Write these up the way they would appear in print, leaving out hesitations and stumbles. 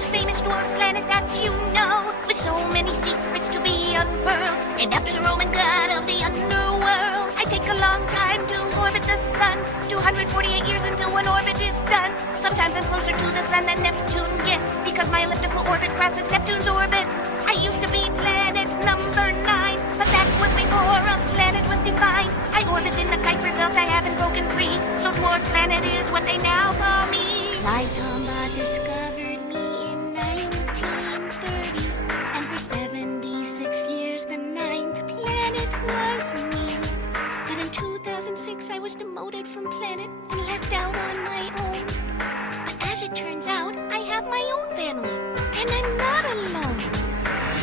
most famous dwarf planet that you know, with so many secrets to be unfurled. And after the Roman god of the underworld, I take a long time to orbit the sun, 248 years until one orbit is done. Sometimes I'm closer to the sun than Neptune gets, because my elliptical orbit crosses Neptune's orbit. I used to be planet number 9, but that was before a planet was defined. I orbit in the Kuiper belt, I haven't broken free, so dwarf planet is what they now call me. My Tomba discovered me in 1930, and for 76 years the 9th planet was me. But in 2006 I was demoted from planet and left out on my own. But as it turns out, I have my own family, and I'm not alone.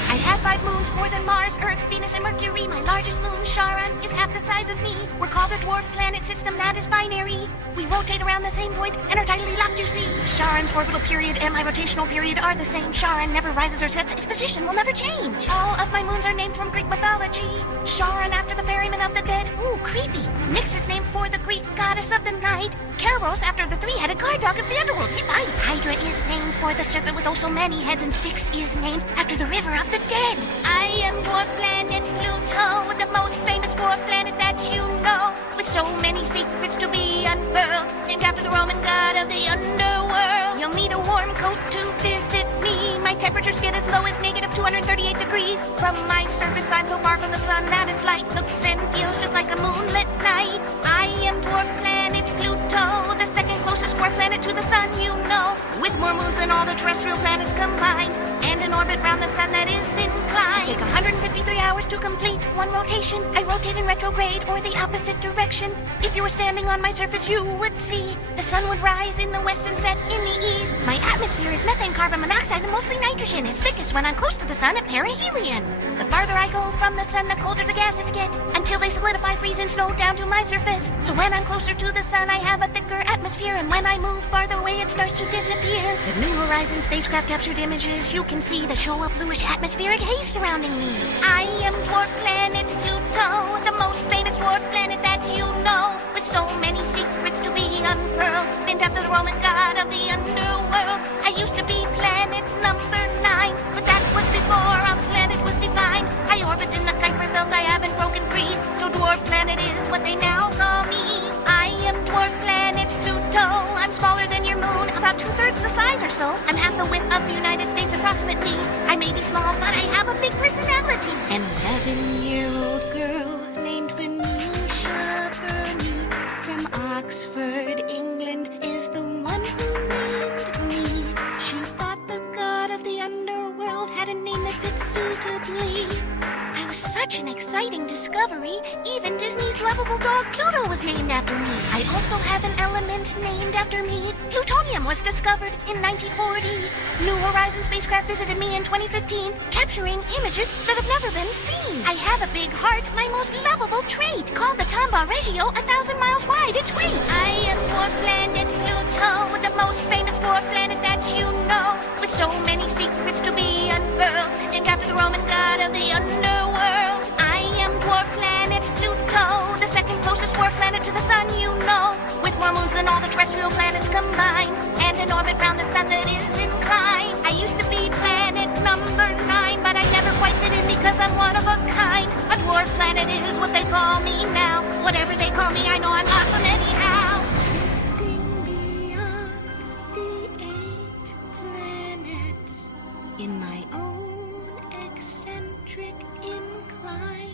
I have 5 moons, more than Mars, Earth, Venus, and Mercury. My largest moon, Charon, is half the size of me. We're called a dwarf planet system that is binary. We rotate around the same point and are tightly locked, you see. Charon's orbital period and my rotational period are the same. Charon never rises or sets. Its position will never change. All of my moons are named from Greek mythology. Charon after the ferryman of the dead. Ooh, creepy. Nyx is named for the Greek goddess of the night. Keros after the 3-headed guard dog of the underworld. He bites. Hydra is named for the serpent with oh so many heads, and Styx is named after the river of the dead. I am dwarf planet Pluto, the most famous dwarf planet that you know, with so many secrets to be unfurled, named after the Roman god of the underworld. You'll need a warm coat to visit me. My temperatures get as low as negative 238 degrees. From my surface, I'm so far from the sun that its light looks and feels just like a moonlit night. I am dwarf planet Pluto, the second closest dwarf planet to the sun, you know, with more moons than all the terrestrial planets combined, and an orbit round the sun that is inclined. Take 153 hours to complete one rotation. I rotate in retrograde or the opposite direction. If you were standing on my surface, you would see the sun would rise in the west and set in the east. My atmosphere is methane, carbon monoxide, and mostly nitrogen. It's thickest when I'm close to the sun at perihelion. The farther I go from the sun, the colder the gases get, until they solidify, freeze, and snow down to my surface. So when I'm closer to the sun, I have a thicker atmosphere, and when I move farther away, it starts to disappear. The New Horizons spacecraft captured images you can see that show a bluish atmospheric haze surrounding me. I am dwarf planet Pluto, the most famous dwarf planet that you know, with so many secrets to be unfurled, named after the Roman god of the underworld. I used to be planet number 9, but that was before a planet was defined. I orbit in the Kuiper belt, I haven't broken free, so dwarf planet is what they now call me. I am dwarf planet Pluto. I'm smaller than your moon, about 2/3 the size or so. I'm half the width of the United States approximately. I may be small, but I have a big personality. An 11-year-old girl named Venetia Burney from Oxford, England, is the one who named me. She thought the god of the underworld had a name that fits suitably. I was such an exciting discovery. Even Disney's lovable dog Pluto was named after me. I also have an element named after me. Plutonium was discovered in 1940. New Horizons spacecraft visited me in 2015, capturing images that have never been seen. I have a big heart, my most lovable trait, called the Tomba Regio, 1,000 miles wide. It's great. I am dwarf planet Pluto, the most famous dwarf planet that you know, with so many secrets to be unfurled, named after the Roman god of the underworld. I am dwarf planet Pluto, the second closest dwarf planet to the sun, you know, with more moons than all the terrestrial planets combined, and an orbit round the sun that is inclined. I used to be planet number 9, but I never quite fit in because I'm one of a kind. A dwarf planet is what they call me now. Whatever they call me, I know I'm awesome anyhow. Beyond the 8 planets, in my own eccentric incline.